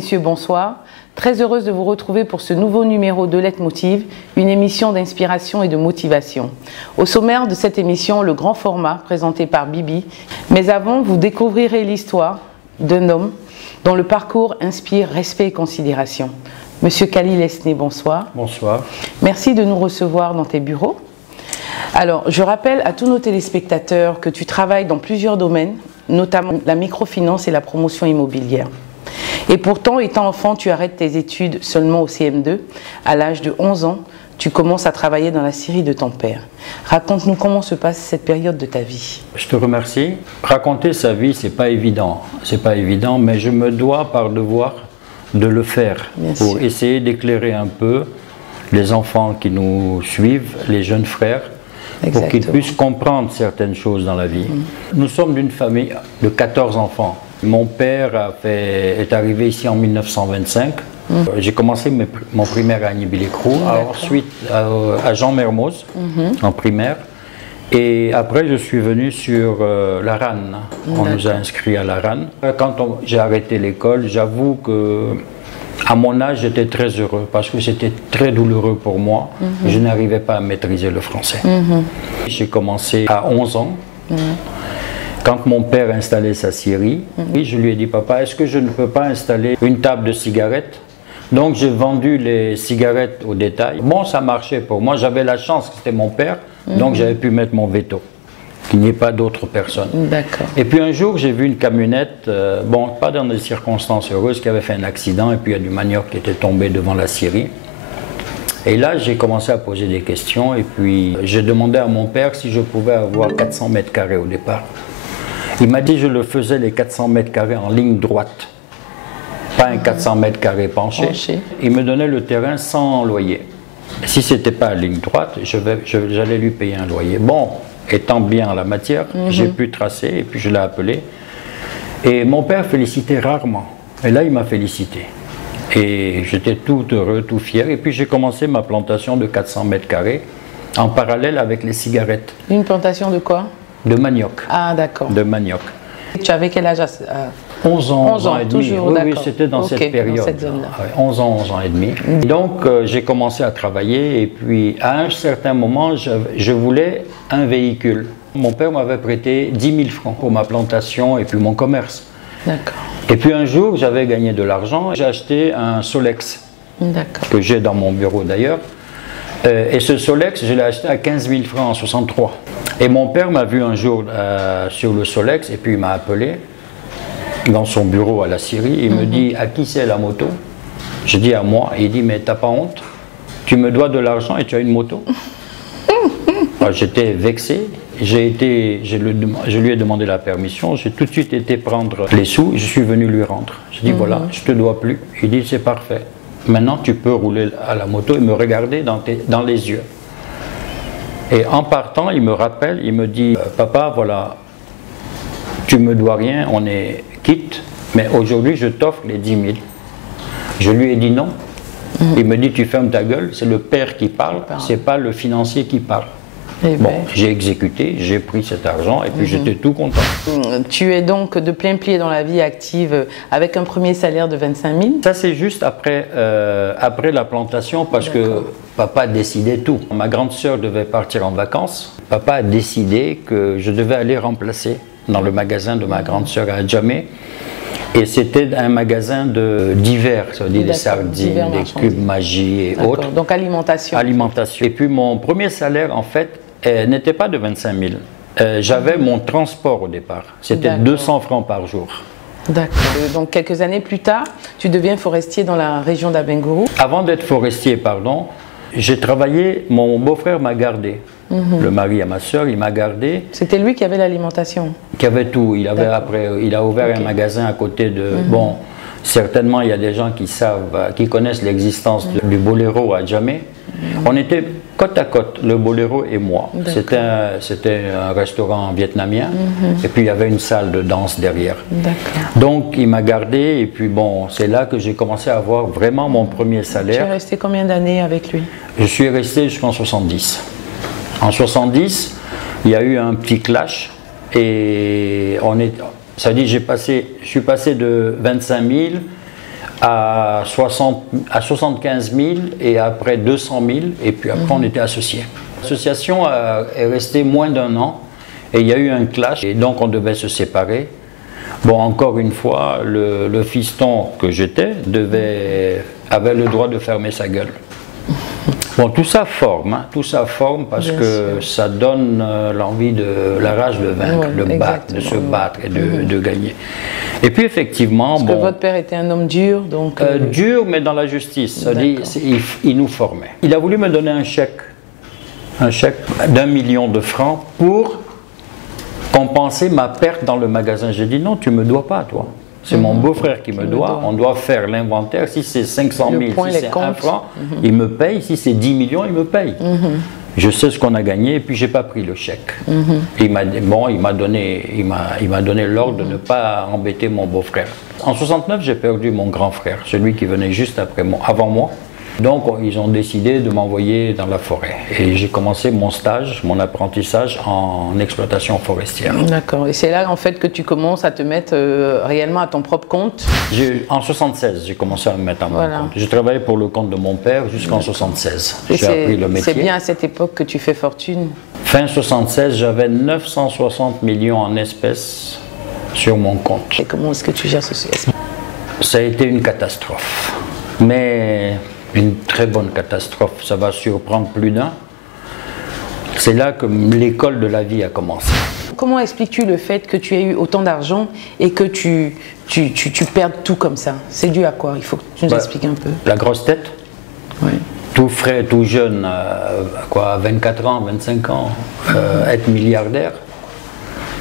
messieurs, bonsoir. Très heureuse de vous retrouver pour ce nouveau numéro de Leitmotiv, une émission d'inspiration et de motivation. Au sommaire de cette émission, le grand format présenté par Bibi. Mais avant, vous découvrirez l'histoire d'un homme dont le parcours inspire respect et considération. Monsieur Khalil Esné, bonsoir. Bonsoir. Merci de nous recevoir dans tes bureaux. Alors, je rappelle à tous nos téléspectateurs que tu travailles dans plusieurs domaines, notamment la microfinance et la promotion immobilière. Et pourtant, étant enfant, tu arrêtes tes études seulement au CM2. À l'âge de 11 ans, tu commences à travailler dans la scierie de ton père. Raconte-nous comment se passe cette période de ta vie. Je te remercie. Raconter sa vie, c'est pas évident. C'est pas évident, mais je me dois par devoir de le faire pour essayer d'éclairer un peu les enfants qui nous suivent, les jeunes frères, pour qu'ils puissent comprendre certaines choses dans la vie. Nous sommes d'une famille de 14 enfants. Mon père est arrivé ici en 1925. J'ai commencé mon primaire à Agny-Billy-Crou, ensuite à Jean Mermoz en primaire. Et après, je suis venu sur la RAN. On nous a inscrits à la RAN. Quand j'ai arrêté l'école, j'avoue que à mon âge, j'étais très heureux parce que c'était très douloureux pour moi. Je n'arrivais pas à maîtriser le français. J'ai commencé à 11 ans. Quand mon père installait sa scierie, je lui ai dit, papa, est-ce que je ne peux pas installer une table de cigarettes? Donc j'ai vendu les cigarettes au détail. Bon, ça marchait pour moi. J'avais la chance que c'était mon père, donc j'avais pu mettre mon veto, qu'il n'y ait pas d'autres personnes. D'accord. Et puis un jour, j'ai vu une camionnette, bon, pas dans des circonstances heureuses, qui avait fait un accident, et puis il y a du manioc qui était tombé devant la scierie. Et là, j'ai commencé à poser des questions, et puis j'ai demandé à mon père si je pouvais avoir 400 mètres carrés au départ. Il m'a dit que je le faisais les 400 mètres carrés en ligne droite, pas un 400 mètres carrés penché. Il me donnait le terrain sans loyer. Si ce n'était pas en ligne droite, j'allais lui payer un loyer. Bon, étant bien en la matière, j'ai pu tracer et puis je l'ai appelé. Et mon père félicitait rarement. Et là, il m'a félicité. Et j'étais tout heureux, tout fier. Et puis j'ai commencé ma plantation de 400 mètres carrés en parallèle avec les cigarettes. Une plantation de quoi? De manioc. Ah, d'accord. De manioc. Tu avais quel âge 11 ans, 11 ans et demi. Toujours, oui, c'était dans cette période. Dans cette zone-là. 11 ans et demi. Donc, j'ai commencé à travailler et puis à un certain moment, je voulais un véhicule. Mon père m'avait prêté 10 000 francs pour ma plantation et puis mon commerce. D'accord. Et puis un jour, j'avais gagné de l'argent. J'ai acheté un Solex, que j'ai dans mon bureau d'ailleurs. Et ce Solex, je l'ai acheté à 15 000 francs en 63. Et mon père m'a vu un jour sur le Solex et puis il m'a appelé dans son bureau à la scierie. Il me dit, à qui c'est la moto? Je dis, à moi. Et il dit, mais t'as pas honte? Tu me dois de l'argent et tu as une moto? J'étais vexé. Je lui ai demandé la permission. J'ai tout de suite été prendre les sous. Je suis venu lui rendre. Je dis, voilà, je te dois plus. Il dit, c'est parfait. Maintenant, tu peux rouler à la moto et me regarder dans les yeux. Et en partant, il me rappelle, il me dit, papa, voilà, tu me dois rien, on est quitte, mais aujourd'hui, je t'offre les 10 000. Je lui ai dit non. Il me dit, tu fermes ta gueule, c'est le père qui parle, c'est pas le financier qui parle. Bon, j'ai exécuté, j'ai pris cet argent et puis j'étais tout content. Tu es donc de plein pied dans la vie active avec un premier salaire de 25 000. Ça c'est juste après la plantation parce que papa décidait tout. Ma grande sœur devait partir en vacances. Papa a décidé que je devais aller remplacer dans le magasin de ma grande sœur à Adjamé. Et c'était un magasin d'hiver, ça veut dire des sardines, des cubes magie et autres. Donc alimentation. Alimentation. Et puis mon premier salaire en fait n'était pas de 25 000. J'avais mon transport au départ. C'était 200 francs par jour. D'accord. Donc quelques années plus tard, tu deviens forestier dans la région d'Abengourou. Avant d'être forestier, pardon, j'ai travaillé, mon beau-frère m'a gardé. Le mari à ma soeur, il m'a gardé. C'était lui qui avait l'alimentation? Qui avait tout. Il a ouvert un magasin à côté de... Bon, certainement, il y a des gens qui connaissent l'existence du Boléro à Adjamé. On était côte à côte, le Boléro et moi. C'était un restaurant vietnamien. Et puis, il y avait une salle de danse derrière. Donc, il m'a gardé. Et puis, bon, c'est là que j'ai commencé à avoir vraiment mon premier salaire. Tu es resté combien d'années avec lui? Je suis resté jusqu'en 70. En 70, il y a eu un petit clash et ça dit je suis passé de 25 000 à 75 000 et après 200 000 et puis après on était associés. L'association est restée moins d'1 an et il y a eu un clash et donc on devait se séparer. Bon, encore une fois, le fiston que j'étais avait le droit de fermer sa gueule. Bon, tout ça forme, hein, tout ça forme parce que ça donne l'envie la rage de vaincre, de se battre et de gagner. Et puis effectivement... Parce que votre père était un homme dur, donc... dur, mais dans la justice, il nous formait. Il a voulu me donner un chèque d'1 million de francs pour compenser ma perte dans le magasin. J'ai dit non, tu ne me dois pas, toi. C'est mon beau-frère qui me doit. On doit faire l'inventaire. Si c'est 500 000, si c'est 1 franc, il me paye. Si c'est 10 millions, il me paye. Je sais ce qu'on a gagné et puis j'ai pas pris le chèque. Il m'a donné l'ordre de ne pas embêter mon beau-frère. En 69, j'ai perdu mon grand frère, celui qui venait juste avant moi. Donc ils ont décidé de m'envoyer dans la forêt et j'ai commencé mon stage, mon apprentissage en exploitation forestière. D'accord, et c'est là en fait que tu commences à te mettre réellement à ton propre compte? En 76, j'ai commencé à me mettre à mon compte. J'ai travaillé pour le compte de mon père jusqu'en 76. J'ai appris le métier. C'est bien à cette époque que tu fais fortune? Fin 76, j'avais 960 millions en espèces sur mon compte. Et comment est-ce que tu gères ceci? Ça a été une catastrophe, mais une très bonne catastrophe, ça va surprendre plus d'un. C'est là que l'école de la vie a commencé. Comment expliques-tu le fait que tu aies eu autant d'argent et que tu perdes tout comme ça? C'est dû à quoi? Il faut que tu nous expliques un peu. La grosse tête. Oui. Tout frais, tout jeune, à 24 ans, 25 ans, être milliardaire.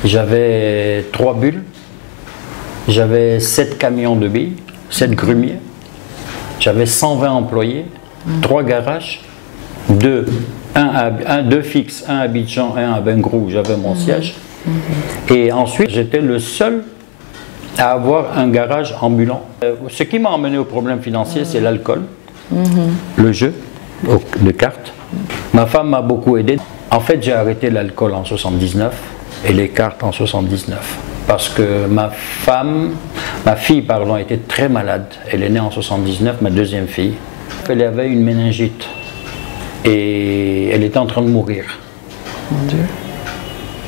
J'avais 3 bulles, j'avais 7 camions de billes, 7 grumiers. J'avais 120 employés, 3 garages, 2 fixes, 1 à Abidjan, 1 à Bengrou, j'avais mon siège. Et ensuite, j'étais le seul à avoir un garage ambulant. Ce qui m'a emmené au problème financier, c'est l'alcool, le jeu de cartes. Ma femme m'a beaucoup aidé. En fait, j'ai arrêté l'alcool en 79 et les cartes en 79. Parce que ma fille, était très malade. Elle est née en 79, ma deuxième fille. Elle avait une méningite et elle était en train de mourir. Mon Dieu.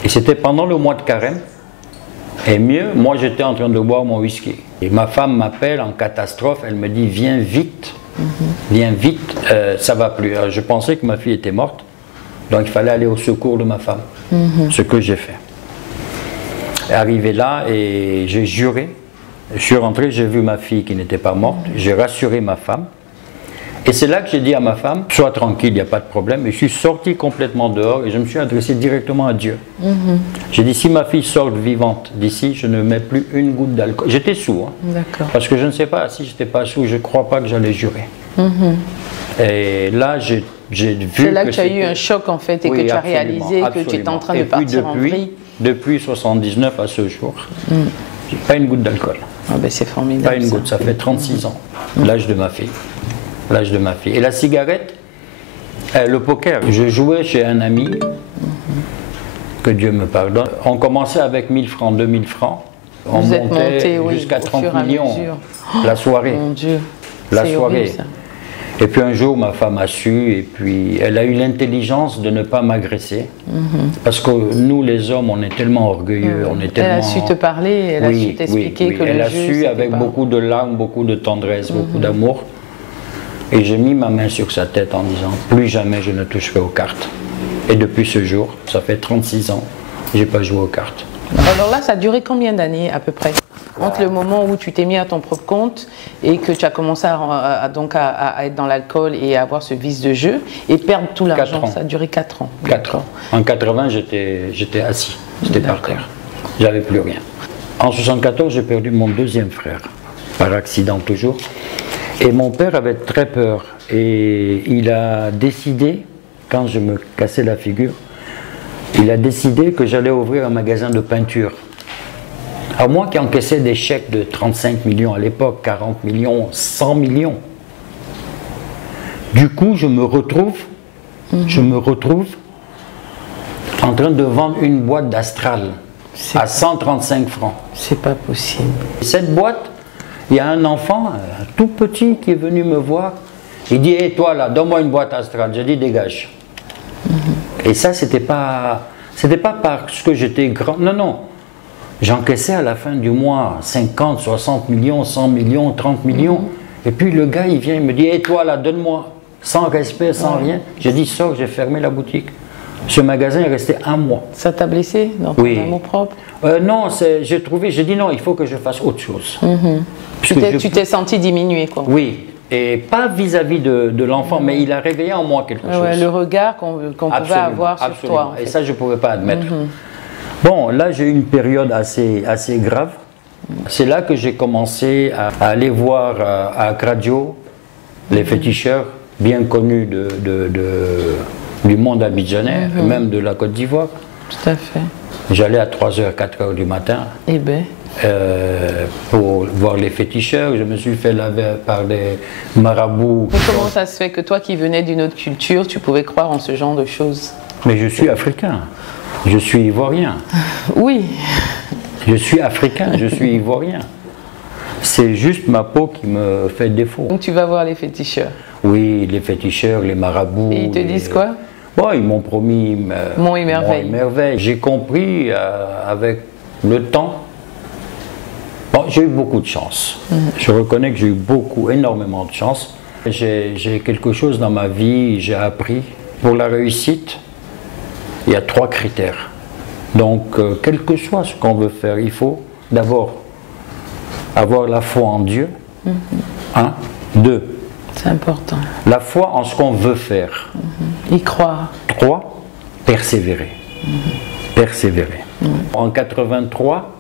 Et c'était pendant le mois de carême. Et mieux, moi j'étais en train de boire mon whisky. Et ma femme m'appelle en catastrophe, elle me dit viens vite, ça va plus. Alors, je pensais que ma fille était morte, donc il fallait aller au secours de ma femme, ce que j'ai fait. Arrivé là et j'ai juré, je suis rentré, j'ai vu ma fille qui n'était pas morte, j'ai rassuré ma femme et c'est là que j'ai dit à ma femme, sois tranquille, il n'y a pas de problème, et je suis sorti complètement dehors et je me suis adressé directement à Dieu. J'ai dit si ma fille sort vivante d'ici, je ne mets plus une goutte d'alcool. J'étais sous, hein, parce que je ne sais pas, si je n'étais pas sous, je ne crois pas que j'allais jurer. Et là j'ai vu que c'est là que tu as eu un choc en fait et que tu as réalisé que tu étais en train de partir en vrille. Depuis 79 à ce jour, j'ai pas une goutte d'alcool. Ah ben c'est formidable. Pas une goutte, ça fait 36 ans, l'âge de ma fille. L'âge de ma fille. Et la cigarette, le poker, je jouais chez un ami, que Dieu me pardonne. On commençait avec 1000 francs, 2000 francs. On montait jusqu'à 30 millions la soirée. Mon Dieu, la soirée. Horrible, ça. Et puis un jour, ma femme a su, et puis elle a eu l'intelligence de ne pas m'agresser. Parce que nous, les hommes, on est tellement orgueilleux, on est tellement... Elle a su te parler, elle a su t'expliquer que le jeu... Elle a su avec beaucoup de larmes, beaucoup de tendresse, beaucoup d'amour. Et j'ai mis ma main sur sa tête en disant, plus jamais je ne toucherai aux cartes. Et depuis ce jour, ça fait 36 ans, j'ai pas joué aux cartes. Alors là, ça a duré combien d'années à peu près? Entre le moment où tu t'es mis à ton propre compte et que tu as commencé à être dans l'alcool et à avoir ce vice de jeu et perdre tout l'argent, ça a duré 4 ans. 4 ans. En 80, j'étais assis, j'étais par terre, j'avais plus rien. En 74, j'ai perdu mon deuxième frère, par accident toujours. Et mon père avait très peur et il a décidé, quand je me cassais la figure, il a décidé que j'allais ouvrir un magasin de peinture. Alors moi qui encaissais des chèques de 35 millions à l'époque, 40 millions, 100 millions. Du coup, je me retrouve en train de vendre une boîte d'Astral à 135 francs. C'est pas possible. Cette boîte, Il y a un enfant, tout petit, qui est venu me voir. Il dit, hé, toi là, donne-moi une boîte Astral. J'ai dit, dégage. Et ça, c'était pas parce que j'étais grand. Non, non. J'encaissais à la fin du mois 50, 60 millions, 100 millions, 30 millions. Et puis le gars, il vient, il me dit, hé, toi là, donne-moi. Sans respect, sans rien. J'ai dit, sors, j'ai fermé la boutique. Ce magasin est resté 1 mois. Ça t'a blessé dans ton amour propre? Non, j'ai dit non, il faut que je fasse autre chose. Tu t'es senti diminué, quoi. Oui, et pas vis-à-vis de l'enfant, mais il a réveillé en moi quelque chose. Le regard qu'on pouvait avoir sur toi. En fait. Et ça, je ne pouvais pas admettre. Bon, là, j'ai eu une période assez grave. C'est là que j'ai commencé à aller voir à Gradio, les féticheurs bien connus du monde abidjanais, même de la Côte d'Ivoire. Tout à fait. J'allais à 3h, 4h du matin pour voir les féticheurs. Je me suis fait laver par des marabouts. Mais comment ça se fait que toi qui venais d'une autre culture, tu pouvais croire en ce genre de choses? Mais je suis africain. Je suis ivoirien. Oui. Je suis africain, je suis ivoirien. C'est juste ma peau qui me fait défaut. Donc tu vas voir les féticheurs? Oui, les féticheurs, les marabouts. Et ils te disent quoi? Bon, ils m'ont promis Monts et merveilles. J'ai compris avec le temps. Bon, j'ai eu beaucoup de chance. Je reconnais que j'ai eu énormément de chance. J'ai quelque chose dans ma vie, j'ai appris. Pour la réussite, il y a 3 critères. Donc, quel que soit ce qu'on veut faire, il faut d'abord avoir la foi en Dieu. 1, 2. C'est important. La foi en ce qu'on veut faire. Y croire. 3, persévérer. Persévérer. En 83,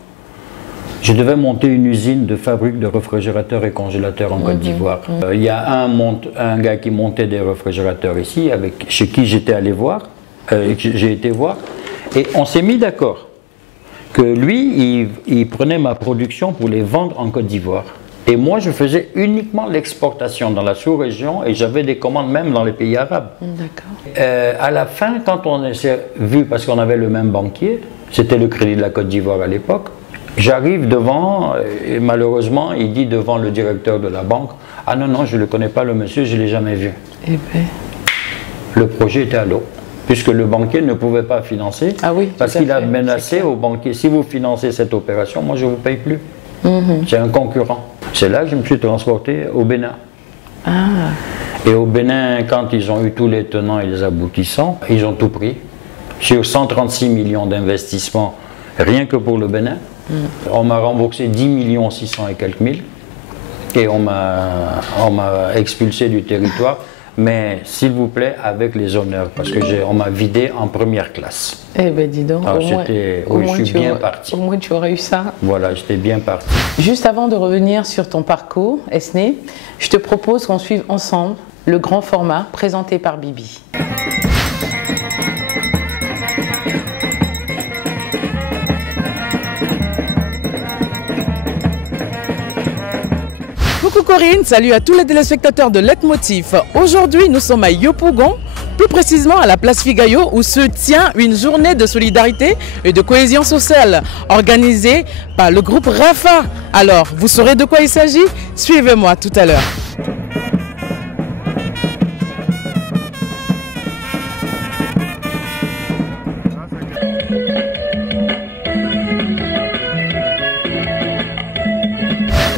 je devais monter une usine de fabrique de réfrigérateurs et congélateurs en Côte d'Ivoire. Il y a un gars qui montait des réfrigérateurs ici, chez qui j'étais allé voir, j'ai été voir, et on s'est mis d'accord que lui, il prenait ma production pour les vendre en Côte d'Ivoire. Et moi, je faisais uniquement l'exportation dans la sous-région et j'avais des commandes même dans les pays arabes. D'accord. À la fin, quand on s'est vu, parce qu'on avait le même banquier, c'était le Crédit de la Côte d'Ivoire à l'époque, j'arrive devant, et malheureusement, il dit devant le directeur de la banque, « Ah non, non, je ne le connais pas, le monsieur, je ne l'ai jamais vu. » Eh bien. Le projet était à l'eau, puisque le banquier ne pouvait pas financer, parce qu'il a menacé au banquier, « Si vous financez cette opération, moi je ne vous paye plus. » C'est un concurrent. C'est là que je me suis transporté au Bénin. Et au Bénin, quand ils ont eu tous les tenants et les aboutissants, ils ont tout pris. Sur 136 millions d'investissements, rien que pour le Bénin, on m'a remboursé 10 600 et quelques mille. Et on m'a expulsé du territoire. Mais s'il vous plaît, avec les honneurs, parce qu'on m'a vidé en première classe. Eh bien, dis donc, je suis bien parti. Au moins, tu aurais eu ça. Voilà, j'étais bien parti. Juste avant de revenir sur ton parcours, Esné, je te propose qu'on suive ensemble le grand format présenté par Bibi. Coucou Corinne, salut à tous les téléspectateurs de Leitmotiv. Aujourd'hui, nous sommes à Yopougon, plus précisément à la place Figayo, où se tient une journée de solidarité et de cohésion sociale organisée par le groupe Rafa. Alors, vous saurez de quoi il s'agit? Suivez-moi tout à l'heure.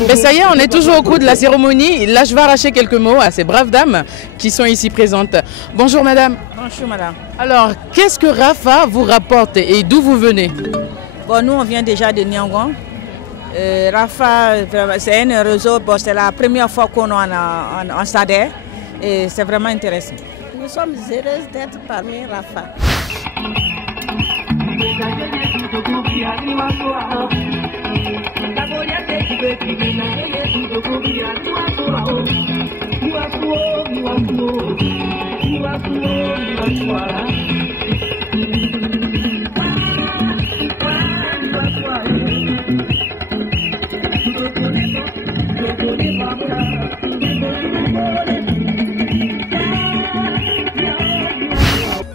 Et ça y est, on est toujours au cours de la cérémonie. Là, je vais arracher quelques mots à ces braves dames qui sont ici présentes. Bonjour madame. Bonjour madame. Alors, qu'est-ce que Rafa vous rapporte et d'où vous venez? Bon, nous, on vient déjà de Niangon. Rafa, c'est un réseau, bon, c'est la première fois qu'on en s'adhère et c'est vraiment intéressant. Nous sommes heureuses d'être parmi Rafa.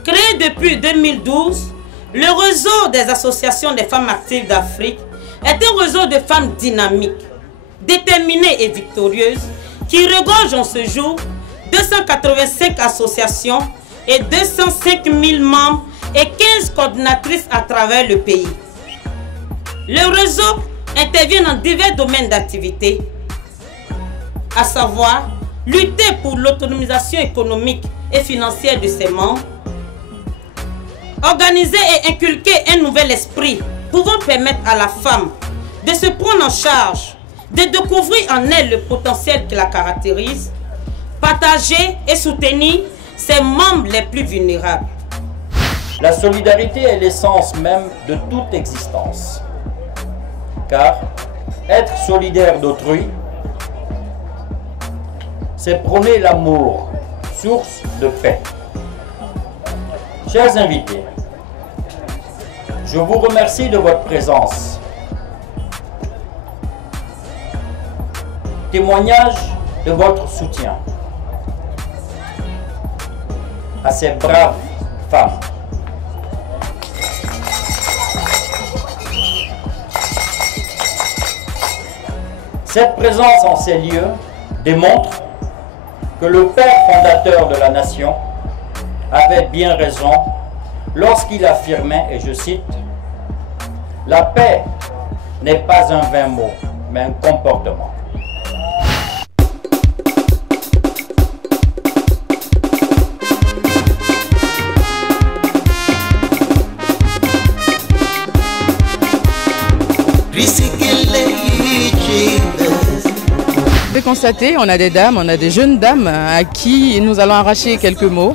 Créé depuis 2012, le réseau des associations des femmes actives d'Afrique est un réseau de femmes dynamiques, déterminée et victorieuse qui regorge en ce jour 285 associations et 205 000 membres et 15 coordinatrices à travers le pays. Le réseau intervient dans divers domaines d'activité, à savoir lutter pour l'autonomisation économique et financière de ses membres, organiser et inculquer un nouvel esprit pouvant permettre à la femme de se prendre en charge, de découvrir en elle le potentiel qui la caractérise, partager et soutenir ses membres les plus vulnérables. La solidarité est l'essence même de toute existence. Car être solidaire d'autrui, c'est prôner l'amour, source de paix. Chers invités, je vous remercie de votre présence. Témoignage de votre soutien à ces braves femmes. Cette présence en ces lieux démontre que le père fondateur de la nation avait bien raison lorsqu'il affirmait, et je cite, « La paix n'est pas un vain mot, mais un comportement ». Vous pouvez constater, on a des dames, on a des jeunes dames à qui nous allons arracher quelques mots.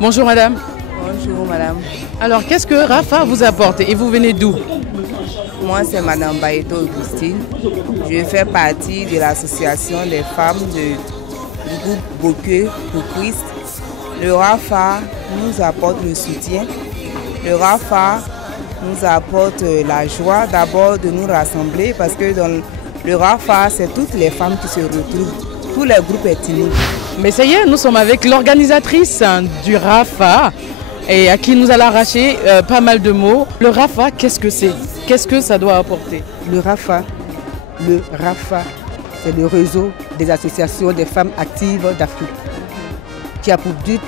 Bonjour madame. Bonjour madame. Alors qu'est-ce que Rafa vous apporte et vous venez d'où? Moi c'est madame Baïto Augustine. Je fais partie de l'association des femmes du groupe Bokeh pour Christ. Le Rafa nous apporte le soutien. Le Rafa nous apporte la joie d'abord de nous rassembler parce que dans le Rafa, c'est toutes les femmes qui se retrouvent, tous les groupes ethniques. Mais ça y est, nous sommes avec l'organisatrice du Rafa et à qui nous allons arracher pas mal de mots. Le Rafa, qu'est-ce que c'est? Qu'est-ce que ça doit apporter? Le Rafa, c'est le réseau des associations des femmes actives d'Afrique qui a pour but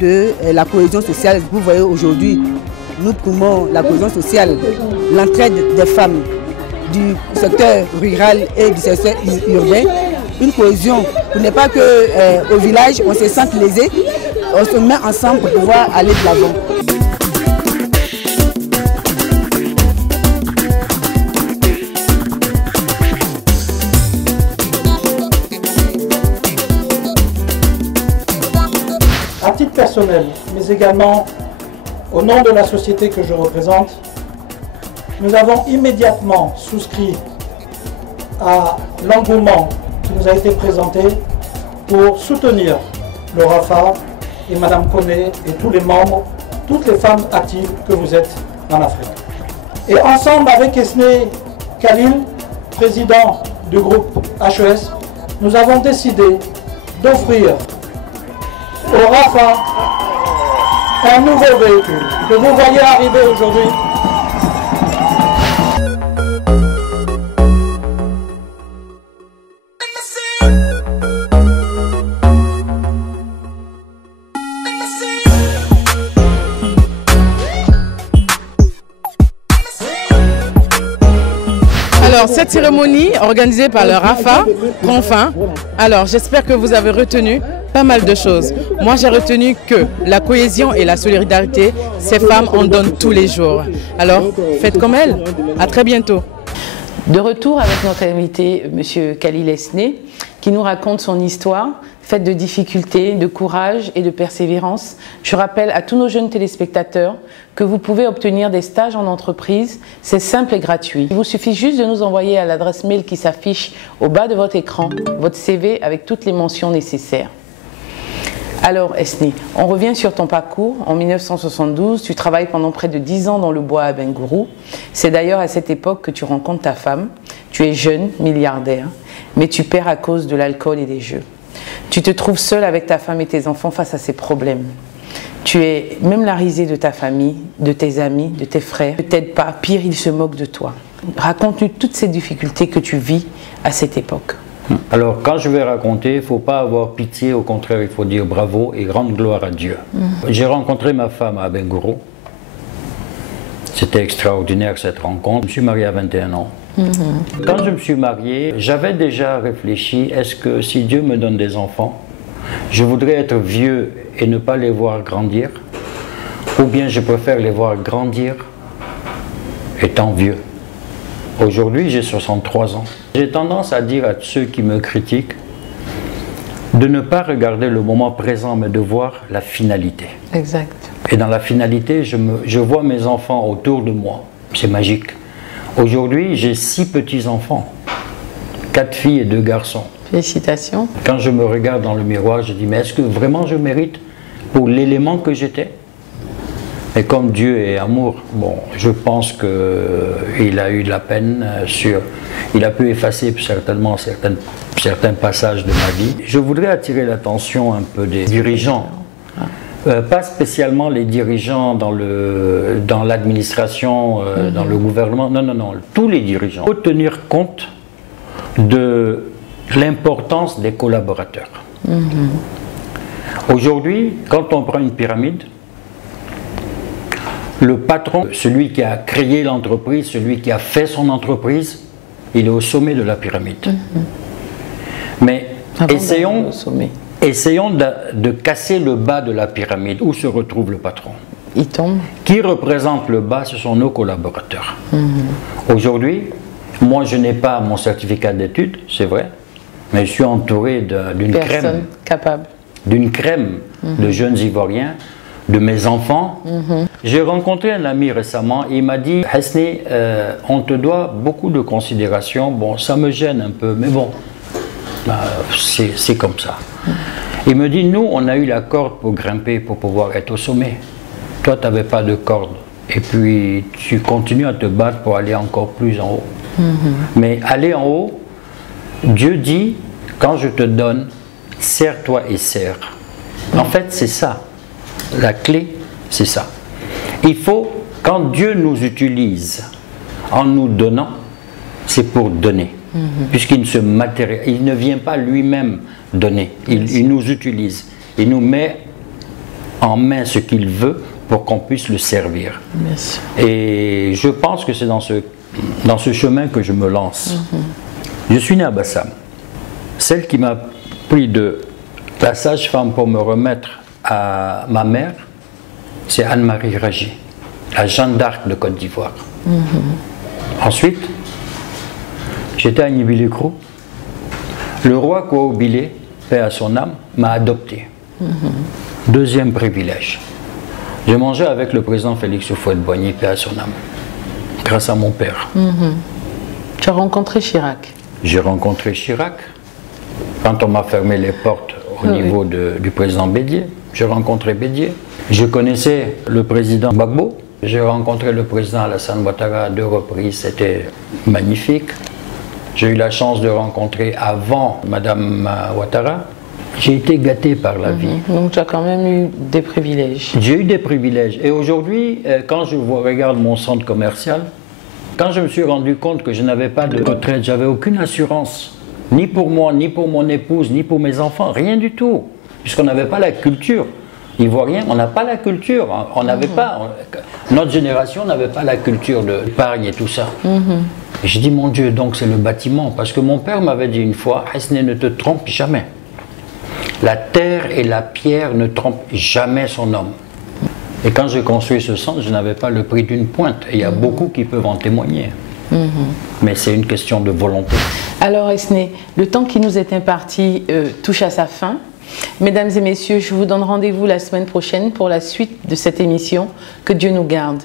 de la cohésion sociale. Vous voyez aujourd'hui, nous promouvons la cohésion sociale, l'entraide des femmes du secteur rural et du secteur urbain, une cohésion pour ne pas qu'au village on se sente lésé, on se met ensemble pour pouvoir aller de l'avant. À titre personnel, mais également au nom de la société que je représente, nous avons immédiatement souscrit à l'engouement qui nous a été présenté pour soutenir le Rafa et Madame Koné et tous les membres, toutes les femmes actives que vous êtes en Afrique. Et ensemble avec Esné Khalil, président du groupe HES, nous avons décidé d'offrir au Rafa un nouveau véhicule que vous voyez arriver aujourd'hui. Alors, cette cérémonie organisée par le Rafa prend fin. Alors, j'espère que vous avez retenu pas mal de choses. Moi, j'ai retenu que la cohésion et la solidarité, ces femmes en donnent tous les jours. Alors, faites comme elles. À très bientôt. De retour avec notre invité, M. Khalil Esné, qui nous raconte son histoire, faite de difficultés, de courage et de persévérance. Je rappelle à tous nos jeunes téléspectateurs que vous pouvez obtenir des stages en entreprise. C'est simple et gratuit. Il vous suffit juste de nous envoyer à l'adresse mail qui s'affiche au bas de votre écran, votre CV avec toutes les mentions nécessaires. Alors Esné, on revient sur ton parcours. En 1972, tu travailles pendant près de 10 ans dans le bois à Bengourou. C'est d'ailleurs à cette époque que tu rencontres ta femme. Tu es jeune, milliardaire, mais tu perds à cause de l'alcool et des jeux. Tu te trouves seul avec ta femme et tes enfants face à ces problèmes. Tu es même la risée de ta famille, de tes amis, de tes frères. Ne t'aide pas, pire, ils se moquent de toi. Raconte-nous toutes ces difficultés que tu vis à cette époque. Alors, quand je vais raconter, il ne faut pas avoir pitié, au contraire, il faut dire bravo et grande gloire à Dieu. J'ai rencontré ma femme à Abengourou. C'était extraordinaire cette rencontre. Je me suis marié à 21 ans. Quand je me suis marié, j'avais déjà réfléchi, est-ce que si Dieu me donne des enfants, je voudrais être vieux et ne pas les voir grandir, ou bien je préfère les voir grandir étant vieux. Aujourd'hui, j'ai 63 ans. J'ai tendance à dire à ceux qui me critiquent de ne pas regarder le moment présent, mais de voir la finalité. Exact. Et dans la finalité, je vois mes enfants autour de moi. C'est magique. Aujourd'hui, j'ai 6 petits-enfants, 4 filles et 2 garçons. Félicitations. Quand je me regarde dans le miroir, je dis, mais est-ce que vraiment je mérite pour l'élément que j'étais? Et comme Dieu est amour, bon, je pense qu'il a eu de la peine il a pu effacer certainement certains passages de ma vie. Je voudrais attirer l'attention un peu des dirigeants. Pas spécialement les dirigeants dans l'administration, dans le gouvernement, non, tous les dirigeants. Il faut tenir compte de l'importance des collaborateurs. Aujourd'hui, quand on prend une pyramide, le patron, celui qui a créé l'entreprise, celui qui a fait son entreprise, il est au sommet de la pyramide. Mais essayons de casser le bas de la pyramide. Où se retrouve le patron? Il tombe. Qui représente le bas? Ce sont nos collaborateurs. Aujourd'hui, moi je n'ai pas mon certificat d'études, c'est vrai, mais je suis entouré d'une crème. Capable. D'une crème de jeunes Ivoiriens, de mes enfants. J'ai rencontré un ami récemment, il m'a dit « Hasni, on te doit beaucoup de considération, bon ça me gêne un peu, mais bon, c'est comme ça. » Il me dit « Nous, on a eu la corde pour grimper, pour pouvoir être au sommet. Toi, tu n'avais pas de corde. Et puis, tu continues à te battre pour aller encore plus en haut. Mais aller en haut, Dieu dit, quand je te donne, serre-toi et serre. En fait, c'est ça. La clé, c'est ça. Il faut, quand Dieu nous utilise en nous donnant, c'est pour donner. Puisqu'il il ne vient pas lui-même donner. Il nous utilise. Il nous met en main ce qu'il veut pour qu'on puisse le servir. Et je pense que c'est dans ce chemin que je me lance. Je suis né à Bassam. Celle qui m'a pris de la sage-femme pour me remettre à ma mère, c'est Anne-Marie Ragy, la Jeanne d'Arc de Côte d'Ivoire. Ensuite, j'étais à Nibilikro. Le roi Kouaoubile, paix à son âme, m'a adopté. Deuxième privilège. J'ai mangé avec le président Félix Houphouët-Boigny, paix à son âme, grâce à mon père. Tu as rencontré Chirac? J'ai rencontré Chirac. Quand on m'a fermé les portes au niveau du président Bédié, j'ai rencontré Bédié. Je connaissais le président Gbagbo. J'ai rencontré le président Alassane Ouattara à 2 reprises. C'était magnifique. J'ai eu la chance de rencontrer avant Madame Ouattara. J'ai été gâté par la vie. Donc tu as quand même eu des privilèges. J'ai eu des privilèges. Et aujourd'hui, quand je regarde mon centre commercial, quand je me suis rendu compte que je n'avais pas de retraite, j'avais aucune assurance. Ni pour moi, ni pour mon épouse, ni pour mes enfants, rien du tout. Puisqu'on n'avait pas la culture. Ivoirien, on n'a pas la culture. On n'avait pas, notre génération n'avait pas la culture de l'épargne et tout ça. Et j'ai dit, mon Dieu, donc c'est le bâtiment. Parce que mon père m'avait dit une fois, Hasni, ne te trompe jamais. La terre et la pierre ne trompent jamais son homme. Et quand j'ai construit ce centre, je n'avais pas le prix d'une pointe. Et il y a beaucoup qui peuvent en témoigner. Mais c'est une question de volonté. Alors Hasni, le temps qui nous est imparti touche à sa fin. Mesdames et messieurs, je vous donne rendez-vous la semaine prochaine pour la suite de cette émission. Que Dieu nous garde.